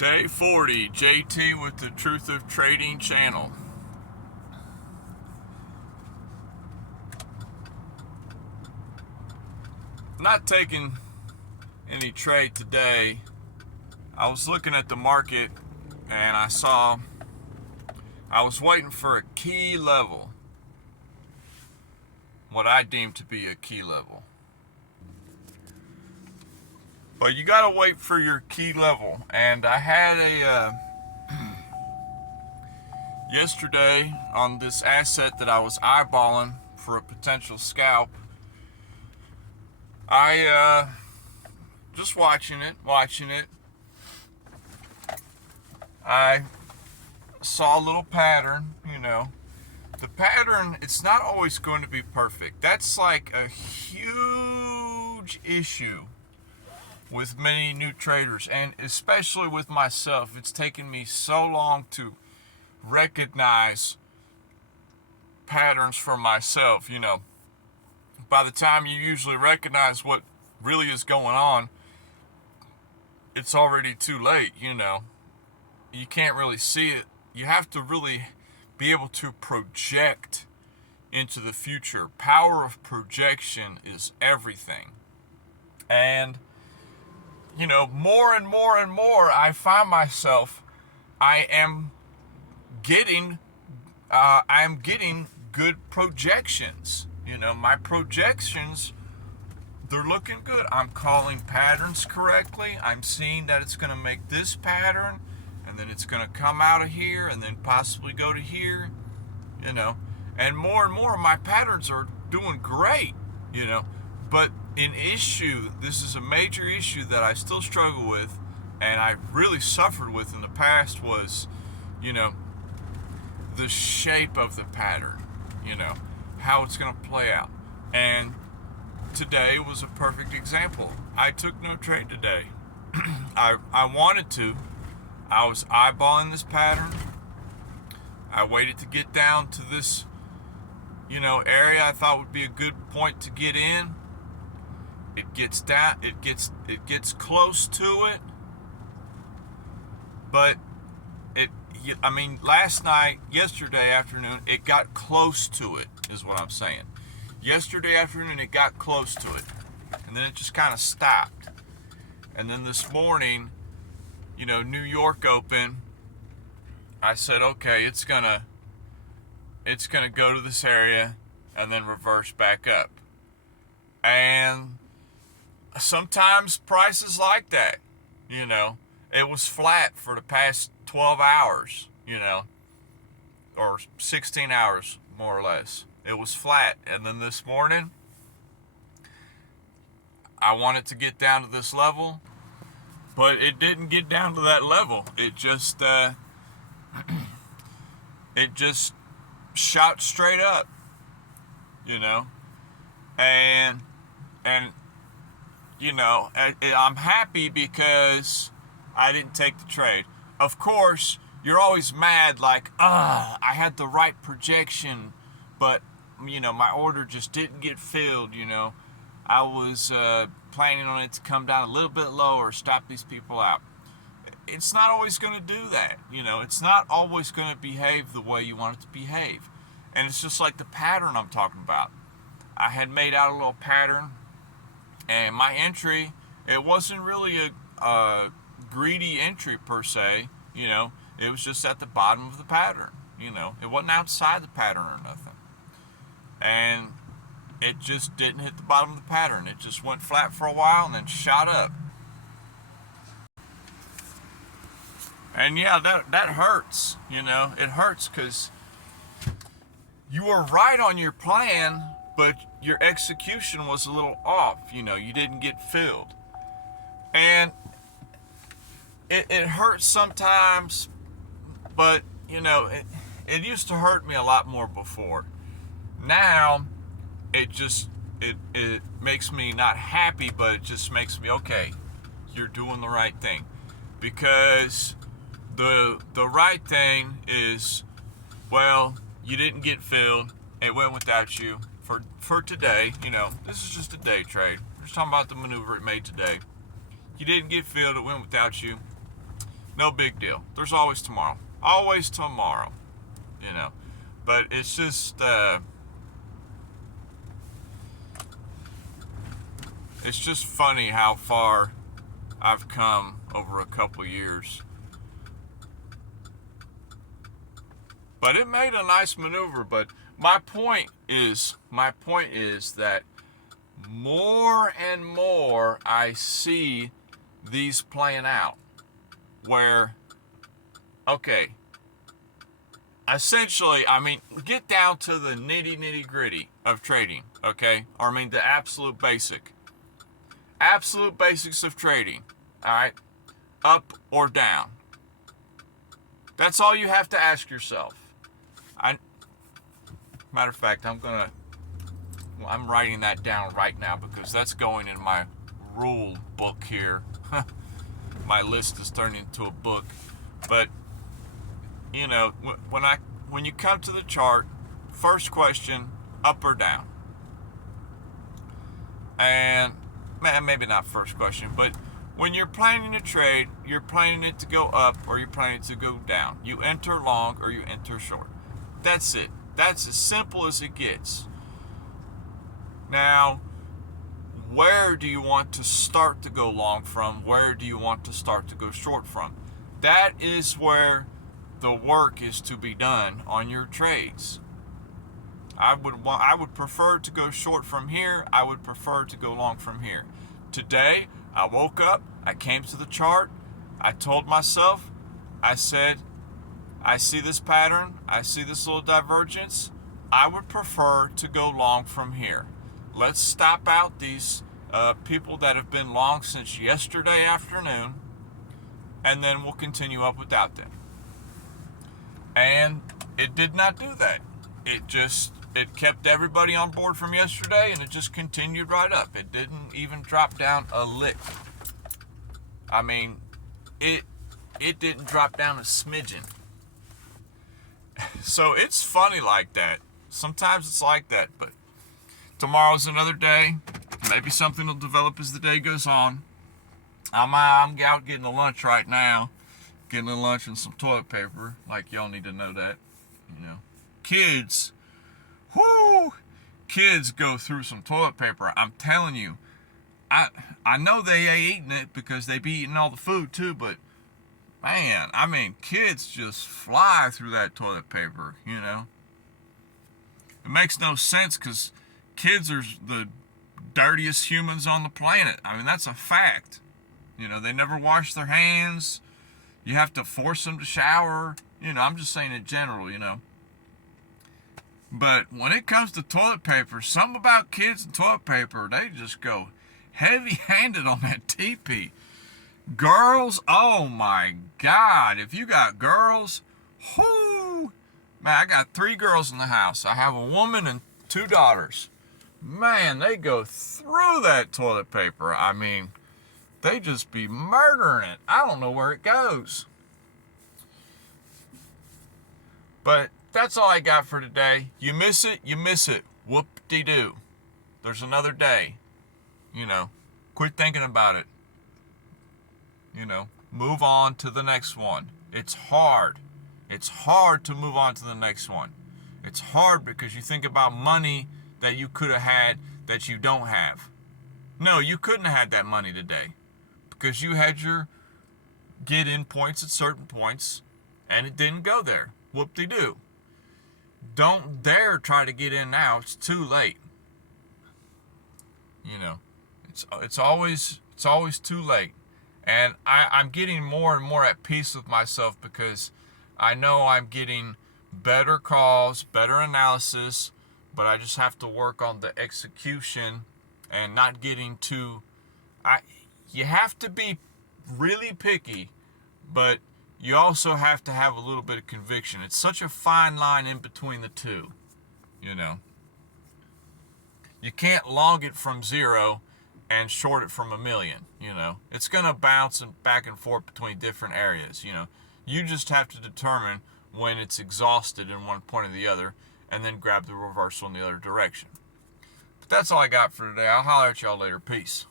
Day 40, JT with the Truth of Trading channel. Not taking any trade today. I was looking at the market and I was waiting for a key level, what I deem to be a key level. But you gotta wait for your key level. And I had yesterday on this asset that I was eyeballing for a potential scalp. I just watching it. I saw a little pattern, The pattern, it's not always going to be perfect. That's like a huge issue with many new traders, and especially with myself. It's taken me so long to recognize patterns for myself. By the time you usually recognize what really is going on, it's already too late. You can't really see it. You have to really be able to project into the future. Power of projection is everything. And more and more, I find myself, I am getting good projections. My projections, they're looking good. I'm calling patterns correctly. I'm seeing that it's going to make this pattern, and then it's going to come out of here, and then possibly go to here, And more and more, my patterns are doing great, But this is a major issue that I still struggle with, and I really suffered with in the past was, the shape of the pattern, how it's going to play out. And today was a perfect example. I took no trade today. I wanted to. I was eyeballing this pattern. I waited to get down to this, area I thought would be a good point to get in. It gets down, it gets close to it, but yesterday afternoon, it got close to it, is what I'm saying. Yesterday afternoon, it got close to it, and then it just kind of stopped. And then this morning, New York open, I said, okay, it's gonna go to this area and then reverse back up. And sometimes prices like that, It was flat for the past 12 hours, or 16 hours, more or less. It was flat. And then this morning, I wanted to get down to this level, but it didn't get down to that level. It just, it just shot straight up, and I'm happy because I didn't take the trade. Of course, you're always mad, like, I had the right projection, but, my order just didn't get filled, I was planning on it to come down a little bit lower, stop these people out. It's not always going to do that, It's not always going to behave the way you want it to behave. And it's just like the pattern I'm talking about. I had made out a little pattern, and my entry, it wasn't really a greedy entry per se, It was just at the bottom of the pattern, It wasn't outside the pattern or nothing. And it just didn't hit the bottom of the pattern. It just went flat for a while and then shot up. And yeah, that hurts, It hurts because you were right on your plan, but your execution was a little off, You didn't get filled. And it hurts sometimes, but, it used to hurt me a lot more before. Now, it makes me not happy, but it just makes me, okay, you're doing the right thing. Because the right thing is, well, you didn't get filled. It went without you for today. This is just a day trade. We're just talking about the maneuver it made today. You didn't get filled. It went without you. No big deal. There's always tomorrow. Always tomorrow. You know. But it's just funny how far I've come over a couple years. But it made a nice maneuver. But my point is that more and more I see these playing out where, okay, essentially, I mean, get down to the nitty gritty of trading, okay? Or I mean, the absolute basics of trading, all right? Up or down. That's all you have to ask yourself. Matter of fact, I'm writing that down right now because that's going in my rule book here. My list is turning into a book. But, you know, when you come to the chart, first question, up or down? And, man, maybe not first question, but when you're planning a trade, you're planning it to go up or you're planning it to go down. You enter long or you enter short. That's it. That's as simple as it gets. Now, where do you want to start to go long from? Where do you want to start to go short from? That is where the work is to be done on your trades. I would prefer to go short from here. I would prefer to go long from here. Today, I woke up, I came to the chart, I told myself, I said, I see this pattern, I see this little divergence, I would prefer to go long from here. Let's stop out these people that have been long since yesterday afternoon, and then we'll continue up without them. And it did not do that. It kept everybody on board from yesterday, and it just continued right up. It didn't even drop down a lick. I mean, it didn't drop down a smidgen. So it's funny like that. Sometimes it's like that, but tomorrow's another day. Maybe something will develop as the day goes on. I'm out getting a lunch right now. Getting a lunch and some toilet paper. Like, y'all need to know that. You know. Kids go through some toilet paper. I'm telling you. I know they ain't eating it because they be eating all the food too, but man, I mean, kids just fly through that toilet paper, you know. It makes no sense because kids are the dirtiest humans on the planet. I mean, that's a fact. You know, they never wash their hands. You have to force them to shower. You know, I'm just saying in general, you know. But when it comes to toilet paper, something about kids and toilet paper, they just go heavy-handed on that TP. Girls, oh my God. If you got girls, whoo. Man, I got 3 girls in the house. I have a woman and 2 daughters. Man, they go through that toilet paper. I mean, they just be murdering it. I don't know where it goes. But that's all I got for today. You miss it, you miss it. Whoop-de-doo. There's another day. You know, quit thinking about it. You know, move on to the next one. It's hard. It's hard to move on to the next one. It's hard because you think about money that you could have had that you don't have. No, you couldn't have had that money today because you had your get-in points at certain points and it didn't go there. Whoop-de-doo. Don't dare try to get in now. It's too late. You know, it's always too late. And I'm getting more and more at peace with myself because I know I'm getting better calls, better analysis, but I just have to work on the execution and not getting too... You have to be really picky, but you also have to have a little bit of conviction. It's such a fine line in between the two, you know. You can't long it from 0 and short it from 1,000,000, you know. It's going to bounce back and forth between different areas, you know. You just have to determine when it's exhausted in one point or the other and then grab the reversal in the other direction. But that's all I got for today. I'll holler at y'all later. Peace.